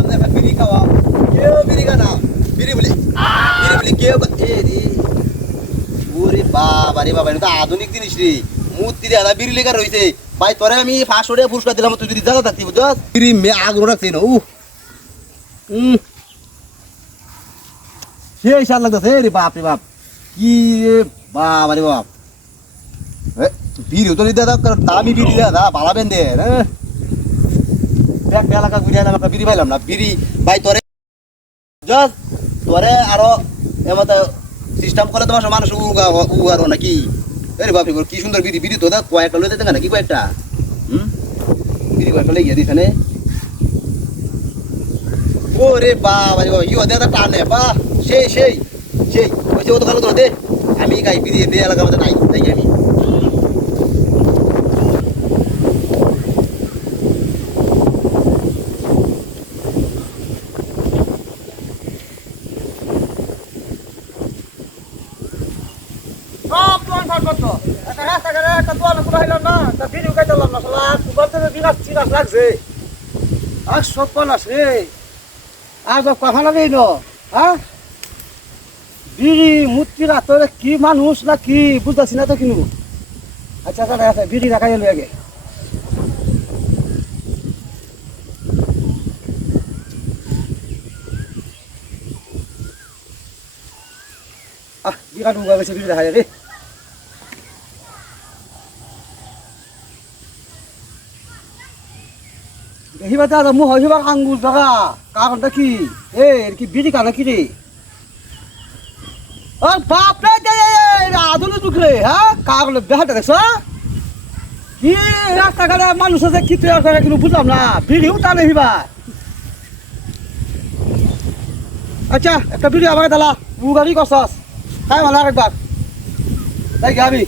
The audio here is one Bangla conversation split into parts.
কইলাম না বিড়ি খাওয়া কেউ বিড়ি খানা বিড়ি বলি কেউ এ রে ওরে বাবা রে বাবা এটা তো আধুনিক জিনিস রে মূর্তি দেয়া বিড়ি লেখা রয়েছে ভাই তোরে আমি 500 টাকা পুরস্কার দিলাম তুই যদি জায়গা থাকতি বুঝছস বিড়ি মে আগ্রহ রাখছিস না সেই সাল লাগতেছে রে বাপ রে বাপ কি রে বাবা রে বাপ বিড়ি তো দাদা দামি বিড়ি দাদা ভালো বেন দে দেখ এলাকা ঘুরে এলাম একটা বিড়ি পাইলাম না বিড়ি ভাই তোরে জাস্ট তোরে আরো এমত সিস্টেম করে তোমার মানুষ উগারো নাকি আরে বাপ রে কি সুন্দর বিড়ি বিড়ি তো দা কয়েকটা লই দিতে নাকি কয়েকটা বিড়ি কয়েকটা লই গিয়ে দিছানে ওরে বাবা রে ইও দাদা টানে বা সেই ওই যে ও তো ভালো তো দে আমি খাই বিড়ি দে এলাকার মধ্যে নাই তাই আমি বিড়ি মূর্তি রাতরে কি মানুষ না কি বুঝতেছি না তো কিনু আচ্ছা আচ্ছা বিড়ি রাখাই এলো আগে বিরাট উগা গেছে বিড়ি রাখাই রে দেখিবা দাদা মু হইবা আঙ্গুর জায়গা কারণটা কি কি বিড়ি কানা কি রে বাপ রে আধুনিক যুগ রে হ্যাঁ কাগজ বেহাটা দেখছ কি রাস্তাঘাটে মানুষ আছে কি তৈরি করে কিন্তু বুঝলাম না বিড়িও টানে হিবা আচ্ছা একটা বিড়ি আমাকে দালা গাড়ি করছস তাই ভালো একবার তাই গাবি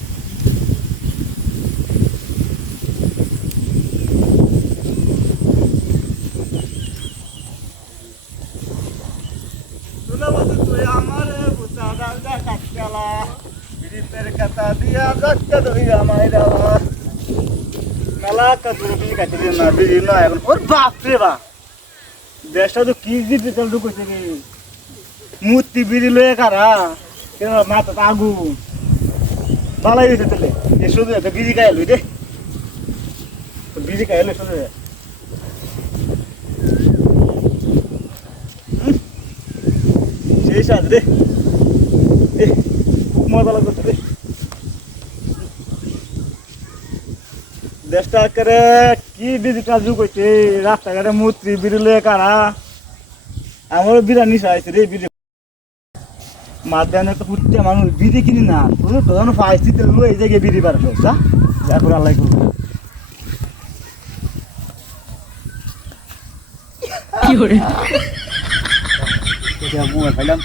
দেশটা তো কি ডিজিটাল ঢুকেছে রে মূর্তি বিড়ি লয়ে কারা মাথা আগুন বালাই হয়েছে তাহলে শুধু একটা বিড়ি খাই লই দে বিড়ি খাই এলো শুধু সেই সাথে রে খুব মজা লাগছে রে দেশটা করে কি ডিজিটাল যুগ হয়েছে রাস্তাঘাটে মূর্তি বিড়ি লয়ে কারা আমারও বিড়া নিশা হয়েছে রে বিড়ি মাধ্যমে একটা ফুটতে মানুষ বিড়ি কিনি না কোনো প্রধান পাইছি লই এই জায়গায় বিড়ি বার করছা এখন আল্লাহ করবো কি করে মোবাইল ফাইলাম